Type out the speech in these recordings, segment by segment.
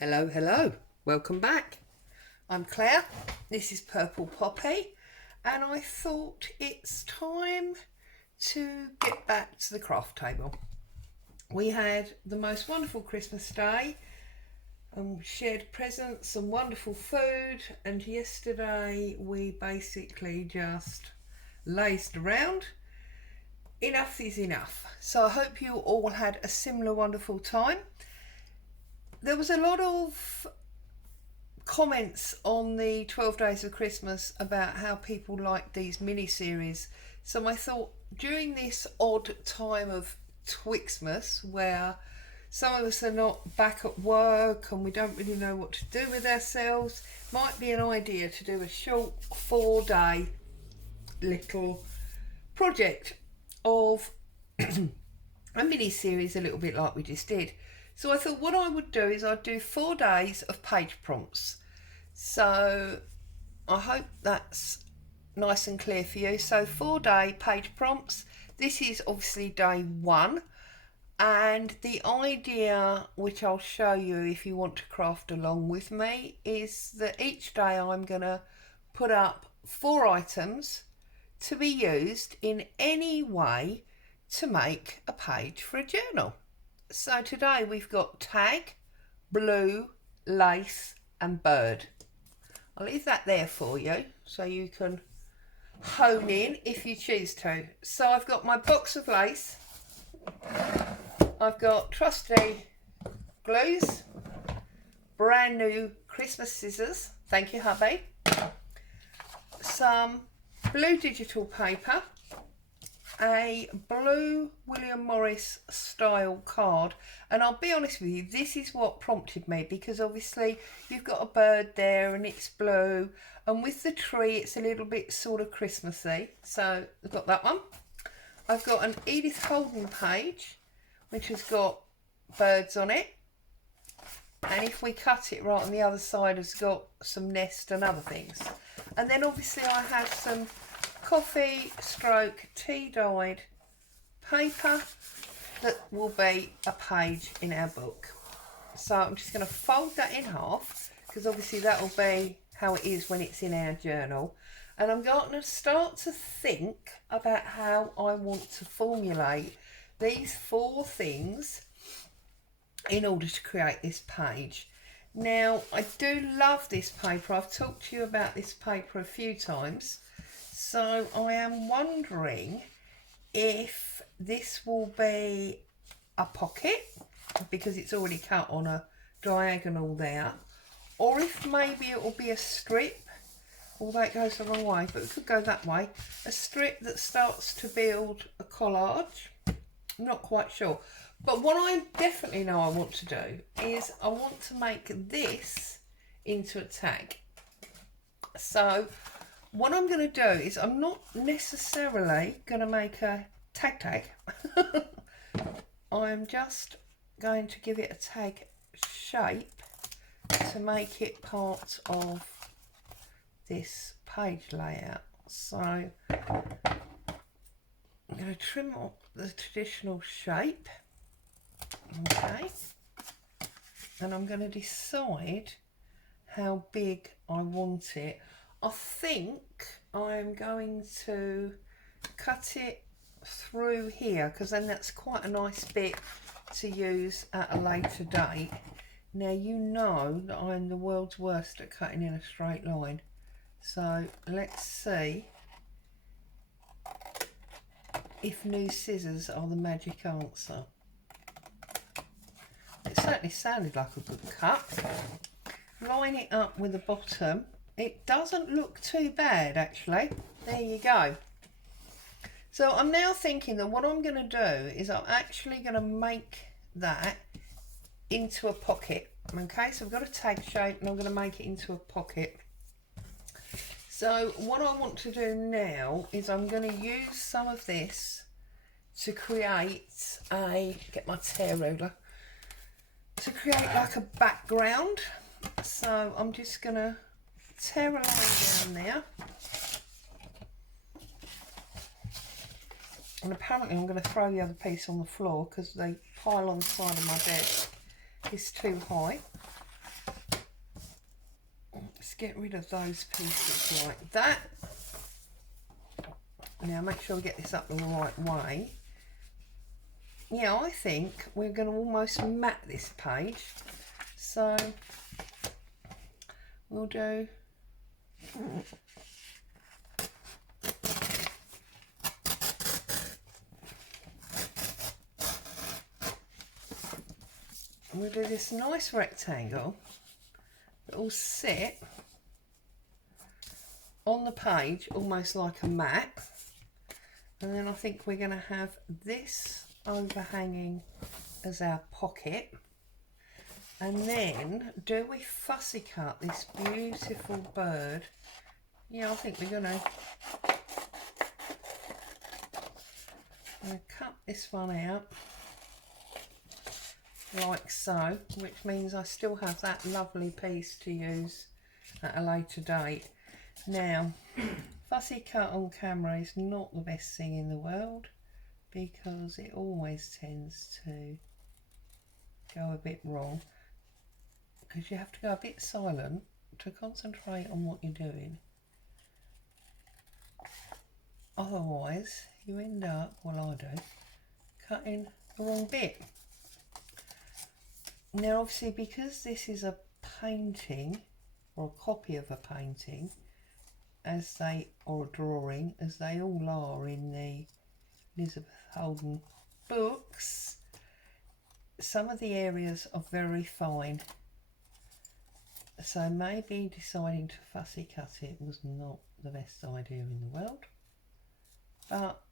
Hello, hello. Welcome back. I'm Claire. This is Purple Poppy, and I thought it's time to get back to the craft table. We had the most wonderful Christmas day and we shared presents and wonderful food, and yesterday we basically just lazed around. Enough is enough. So I hope you all had a similar wonderful time. There was a lot of comments on the 12 Days of Christmas about how people like these mini-series. So I thought during this odd time of Twixmas, where some of us are not back at work and we don't really know what to do with ourselves, might be an idea to do a short 4-day little project of a mini-series, a little bit like we just did. So I thought what I would do is I'd do 4 days of page prompts. So I hope that's nice and clear for you. So 4-day page prompts. This is obviously day 1. And the idea, which I'll show you if you want to craft along with me, is that each day I'm going to put up 4 items to be used in any way to make a page for a journal. So today we've got tag, blue, lace and bird. I'll leave that there for you so you can hone in if you choose to. So I've got my box of lace. I've got trusty glues, brand new Christmas scissors, thank you hubby, some blue digital paper, a blue William Morris style card, and I'll be honest with you, this is what prompted me, because obviously you've got a bird there and it's blue, and with the tree it's a little bit sort of Christmassy, so I've got that one. I've got an Edith Holden page which has got birds on it, and if we cut it right on the other side has got some nest and other things. And then obviously I have some coffee stroke tea dyed paper that will be a page in our book. So I'm just going to fold that in half, because obviously that will be how it is when it's in our journal, and I'm going to start to think about how I want to formulate these 4 things in order to create this page. Now I do love this paper. I've talked to you about this paper a few times. So I am wondering if this will be a pocket, because it's already cut on a diagonal there, or if maybe it will be a strip, although it goes the wrong way, but it could go that way, a strip that starts to build a collage. I'm not quite sure. But what I definitely know I want to do is I want to make this into a tag. So what I'm going to do is I'm not necessarily going to make a tag. I'm just going to give it a tag shape to make it part of this page layout. So I'm going to trim up the traditional shape, okay, and I'm going to decide how big I want it. I think I'm going to cut it through here, because then that's quite a nice bit to use at a later date. Now you know that I'm the world's worst at cutting in a straight line, so let's see if new scissors are the magic answer. It certainly sounded like a good cut. Line it up with the bottom. It doesn't look too bad actually. There you go. So I'm now thinking that what I'm going to do is I'm actually going to make that into a pocket. Okay, so I've got a tag shape and I'm going to make it into a pocket. So what I want to do now is I'm going to use some of this to create get my tear ruler, to create like a background. So I'm just going to tear a line down there, and apparently I'm going to throw the other piece on the floor because the pile on the side of my bed is too high. Let's get rid of those pieces like that. Now make sure we get this up the right way. Yeah, I think we're going to almost mat this page. So we'll do this nice rectangle that will sit on the page almost like a mat, and then I think we're going to have this overhanging as our pocket, and then do we fussy cut this beautiful bird? Yeah, I think we're going to cut this one out like so, which means I still have that lovely piece to use at a later date. Now, fussy cut on camera is not the best thing in the world because it always tends to go a bit wrong, because you have to go a bit silent to concentrate on what you're doing. Otherwise, you end up, well I do, cutting the wrong bit. Now obviously, because this is a painting or a copy of a painting, or a drawing, as they all are in the Elizabeth Holden books, some of the areas are very fine, so maybe deciding to fussy cut it was not the best idea in the world, but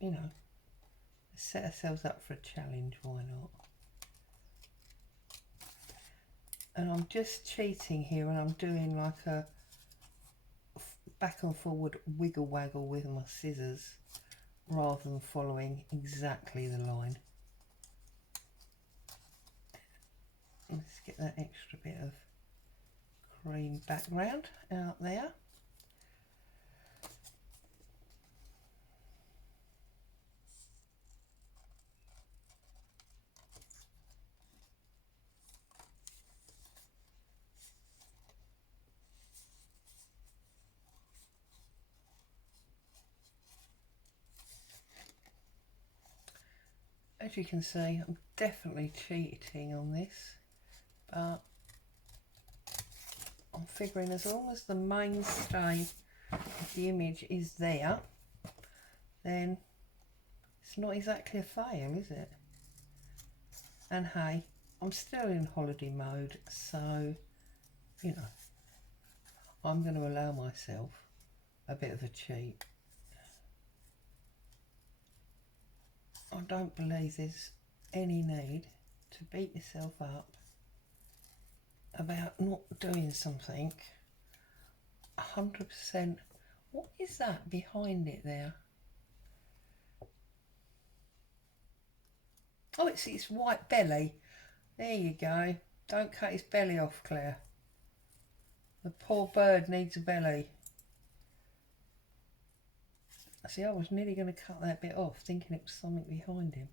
you know, let's set ourselves up for a challenge, why not? And I'm just cheating here, and I'm doing like a back and forward wiggle waggle with my scissors rather than following exactly the line. Let's get that extra bit of cream background out there. As you can see, I'm definitely cheating on this, but I'm figuring as long as the mainstay of the image is there, then it's not exactly a fail, is it? And hey, I'm still in holiday mode, so you know, I'm going to allow myself a bit of a cheat. I don't believe there's any need to beat yourself up about not doing something 100%. What is that behind it there? Oh, it's his white belly. There you go. Don't cut his belly off, Claire. The poor bird needs a belly. See, I was nearly going to cut that bit off, thinking it was something behind him.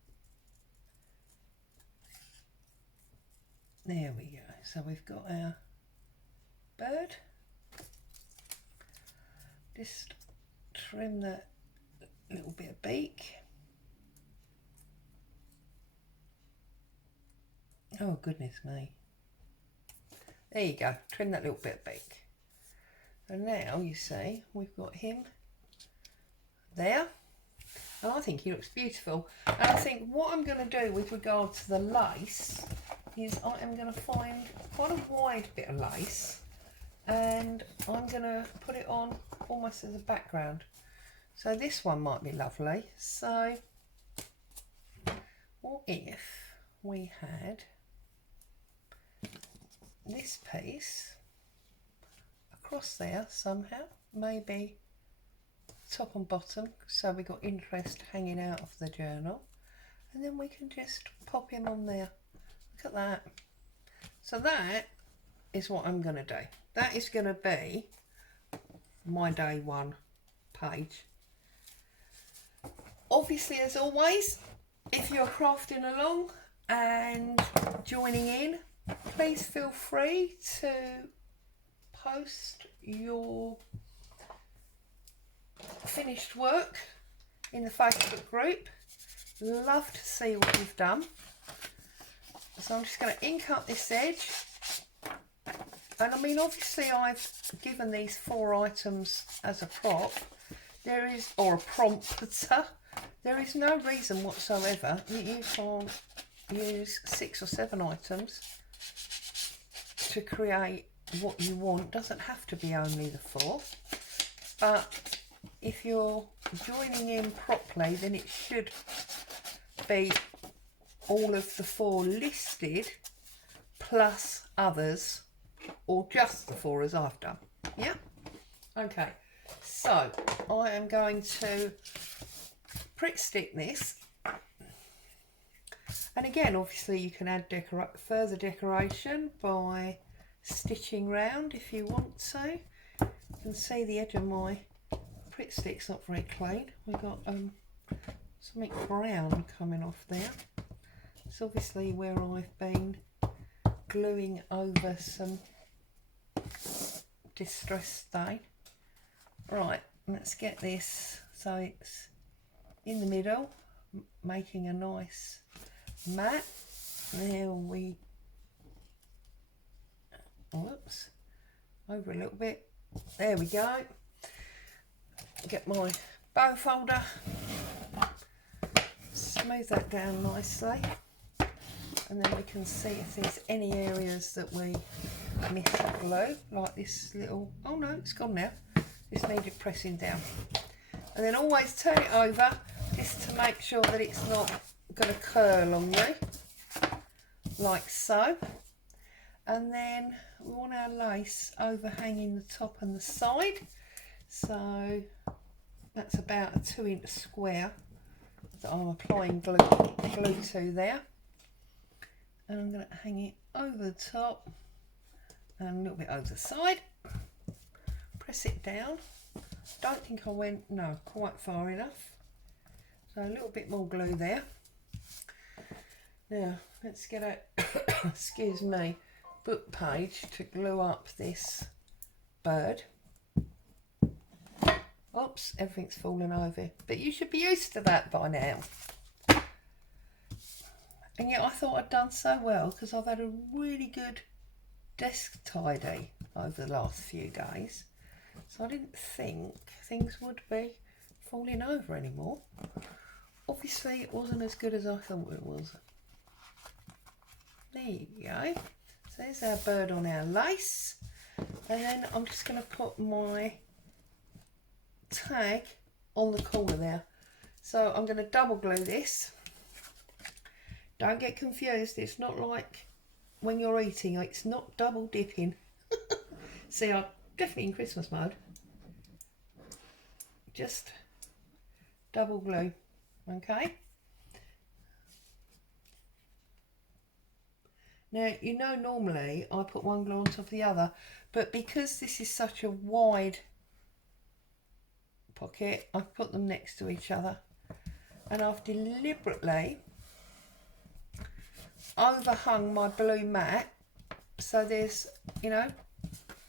There we go. So we've got our bird. Just trim that little bit of beak. Oh, goodness me. There you go. Trim that little bit of beak. And now, you see, we've got him there, and I think he looks beautiful. And I think what I'm going to do with regard to the lace is I am going to find quite a wide bit of lace, and I'm going to put it on almost as a background. So this one might be lovely. So what if we had this piece across there somehow, maybe top and bottom, so we got interest hanging out of the journal, and then we can just pop him on there. Look at that. So that is what I'm going to do. That is going to be my day one page. Obviously, as always, if you're crafting along and joining in, please feel free to post your finished work in the Facebook group. Love to see what you've done. So I'm just going to ink up this edge. And I mean, obviously I've given these 4 items as a prop. Or a prompter. There is no reason whatsoever that you can't use 6 or 7 items to create what you want. Doesn't have to be only the 4. But if you're joining in properly, then it should be all of the 4 listed plus others, or just the 4 as I've done. Yeah? Okay. So I am going to prick stick this, and again obviously you can add further decoration by stitching round if you want to. You can see the edge of my prick stick's not very clean. We've got something brown coming off there. It's obviously where I've been gluing over some distress stain. Right, let's get this so it's in the middle, making a nice mat. There we, whoops, over a little bit. There we go. Get my bow folder, smooth that down nicely, and then we can see if there's any areas that we missed the glue, like this little, oh no, it's gone now. This needed pressing down. And then always turn it over just to make sure that it's not going to curl on you, like so. And then we want our lace overhanging the top and the side. So that's about a 2-inch square that I'm applying glue to there. And I'm going to hang it over the top and a little bit over the side. Press it down. Don't think I went quite far enough. So a little bit more glue there. Now let's get a excuse me, book page to glue up this bird. Oops, everything's fallen over. But you should be used to that by now. And yet I thought I'd done so well because I've had a really good desk tidy over the last few days. So I didn't think things would be falling over anymore. Obviously it wasn't as good as I thought it was. There you go. So there's our bird on our lace. And then I'm just going to put my tag on the corner there. So I'm going to double glue this. Don't get confused, it's not like when you're eating, it's not double dipping. See, I'm definitely in Christmas mode. Just double glue, okay? Now, you know normally I put one glue on top of the other, but because this is such a wide pocket, I've put them next to each other. And I've deliberately overhung my blue mat so there's, you know,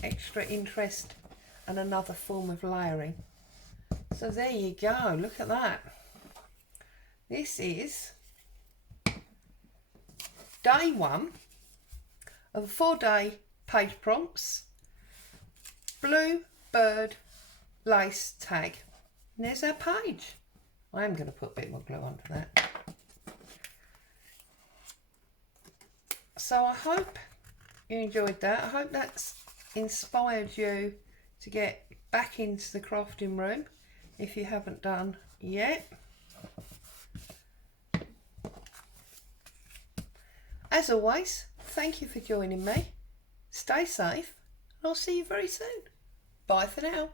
extra interest and another form of layering. So there you go, look at that. This is day 1 of a 4-day page prompts blue bird lace tag. And there's our page. I am going to put a bit more glue onto that. So I hope you enjoyed that. I hope that's inspired you to get back into the crafting room if you haven't done yet. As always, thank you for joining me. Stay safe and I'll see you very soon. Bye for now.